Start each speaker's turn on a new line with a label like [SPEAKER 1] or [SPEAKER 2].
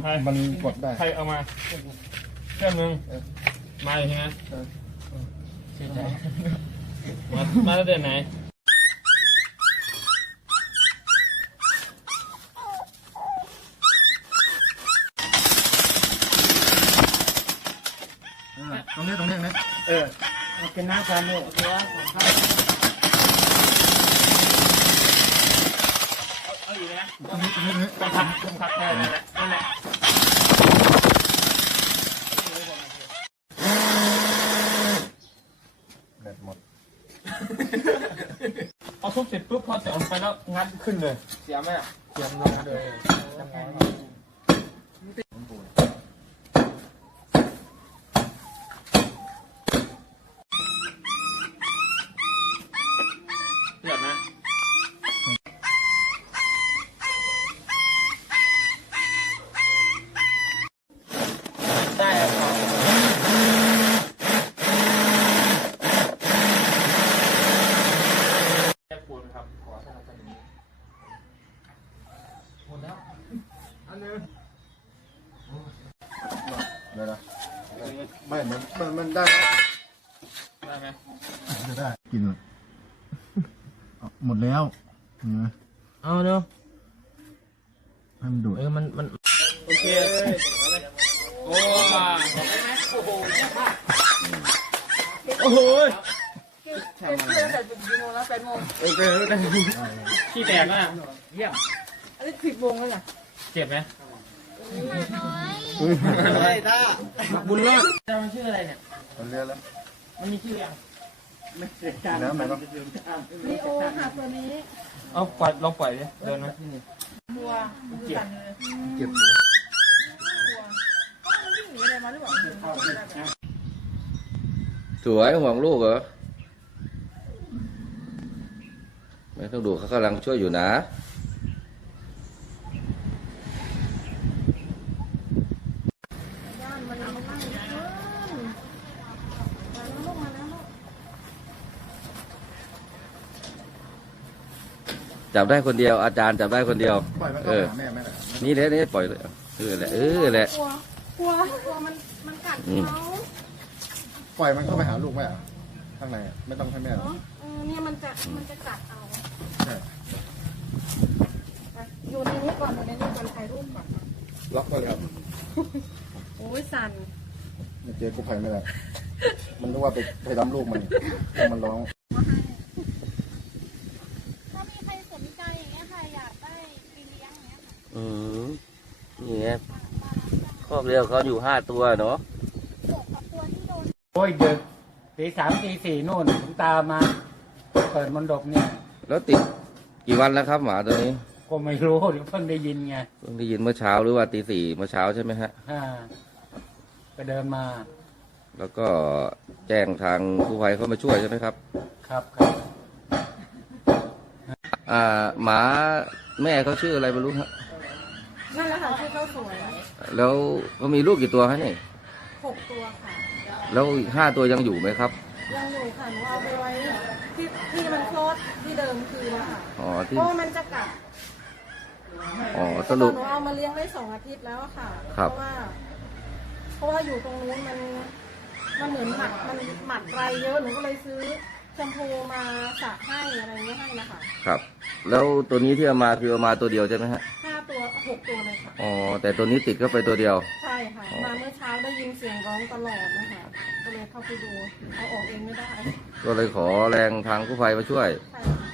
[SPEAKER 1] มันกดได้
[SPEAKER 2] ใครเอามาเครื่องนึงมาใช่ไหมมาตั้งแต่ไหน
[SPEAKER 1] ตรงนี้
[SPEAKER 3] เป็นน้ำกันเลย
[SPEAKER 2] เอาอีกนะต้องพักแค่นั่นแหละ
[SPEAKER 1] แบตหมด
[SPEAKER 2] เอาทุบเสร็จปุ๊บพอจะออกไปแล้วงัดขึ้นเลยเสียไหมอ่ะเสียลงเลยเดือดนะได้ครับแค่ปูนครับขอสนับสนุนหมดแล้วอันนึง
[SPEAKER 1] เดี๋ยวนะไม่มันได้
[SPEAKER 2] ไหม
[SPEAKER 1] ได้กินหมดแล้วเห็นไหม
[SPEAKER 2] เอาเนาะ
[SPEAKER 1] ให้มันดูด
[SPEAKER 2] มันโอเคโอ้โอ้โห
[SPEAKER 3] เป็นเพื่อนแต่ถึงกี่โมงแล้ว8 โมง
[SPEAKER 2] โอเคได้ขี้แตกอ่ะเยี่ยม
[SPEAKER 3] อันนี้10 โมงแล้วน่ะ
[SPEAKER 2] เจ็บไหม
[SPEAKER 3] ไม่ได้
[SPEAKER 2] บุญรอดมันชื่ออะไรเนี่ย
[SPEAKER 1] มันเรียนแล้ว
[SPEAKER 2] มันมีชื่อยัง
[SPEAKER 1] น้ำไหนบ้าง
[SPEAKER 3] ลีโอค่ะตัวนี้
[SPEAKER 2] เอาปล่อยลองปล่อยดิเดินนะ
[SPEAKER 3] บัว
[SPEAKER 1] เก็บอยู่
[SPEAKER 3] บัววิ่งหนีอะไรมาหรือเปล่า
[SPEAKER 4] สวยห่วงลูกเหรอไม่ต้องดูเขากำลังช่วยอยู่นะจับได้คนเดียวอาจารย์จับได้คนเดียวนี่แหละนี่ปล่อยเลยแหละแหละ
[SPEAKER 3] กลัวมันกัดเขา
[SPEAKER 1] ปล่อยมันเข้าไปหาลูกไหมอ่ะข้างในไม่ต้องให้แม่หรอ
[SPEAKER 3] เนี่ยมันจะกัดเอาอยู่ในนี้ก่อนถ่ายรูปก่อน
[SPEAKER 1] ล็อกไปเลยครับ
[SPEAKER 3] โอ้ยสั่น
[SPEAKER 1] เจอกู้ภัยไม่ได้มันรู้ว่าไปทำลูกมันร้อง
[SPEAKER 3] ถ้ามีใครสนใจอย่างเงี้ยใครอยากได้ไปเลี้ยงเงี้ย
[SPEAKER 4] นี่ไงครอบเรียวเขาอยู่5 ตัวเนาะ
[SPEAKER 3] โอ้ยดึกตี3ตี4โน่นผมตามมาเปิดมณฑปเนี่ย
[SPEAKER 4] แล้วติดกี่วันแล้วครับหมาตัวนี้
[SPEAKER 3] ก็ไม่รู้เพิ่งได้ยินไง
[SPEAKER 4] เพิ่งได้ยินเมื่อเช้าหรือว่าตี 4เมื่อเช้าใช่ไหมฮะ
[SPEAKER 3] ไปเดินมา
[SPEAKER 4] แล้วก็แจ้งทางกู้ภัยเข้ามาช่วยใช่ไหมครับ
[SPEAKER 3] ครับ
[SPEAKER 4] หมาแม่เขาชื่ออะไรไม่รู้ฮะ
[SPEAKER 3] นั่นแหละค่ะชื่อเขาสวย
[SPEAKER 4] แล้วเขามีลูกกี่ตัวฮะนี่
[SPEAKER 3] 6 ตัวค่ะ
[SPEAKER 4] แล้วอีก5 ตัวยังอยู่ไหมครับ
[SPEAKER 3] ยังอยู่ค่ะหนูเอาไปไว้ที่มันคลอดที่เดิมคือค่ะเพราะมันจะกัด
[SPEAKER 4] สรุป
[SPEAKER 3] หนูเอามาเลี้ยงได้2 อาทิตย์แล้วค่ะเพราะว่าอยู่ตรงนู้นมันเหมือนหมัดไรเยอะหนูก็เลยซื้อแชมพูมาสระให้อะไรเงี้ยให้นะคะ
[SPEAKER 4] ครับแล้วตัวนี้ที่เอามาคือเอามาตัวเดียวใช่ไหมฮะ
[SPEAKER 3] 5 ตัว 6 ตัวเลยค่ะ
[SPEAKER 4] แต่ตัวนี้ติดเข้าไปตัวเดียว
[SPEAKER 3] ใช่ค่ะมาเมื่อเช้าได้ยินเสียงร้องตลอดนะคะก็เลยเข้าไปดูเอาออกเองไม่ได้
[SPEAKER 4] ก็เลยขอแรงทางกู้ภัยมาช่วย
[SPEAKER 3] ใช่ค่ะ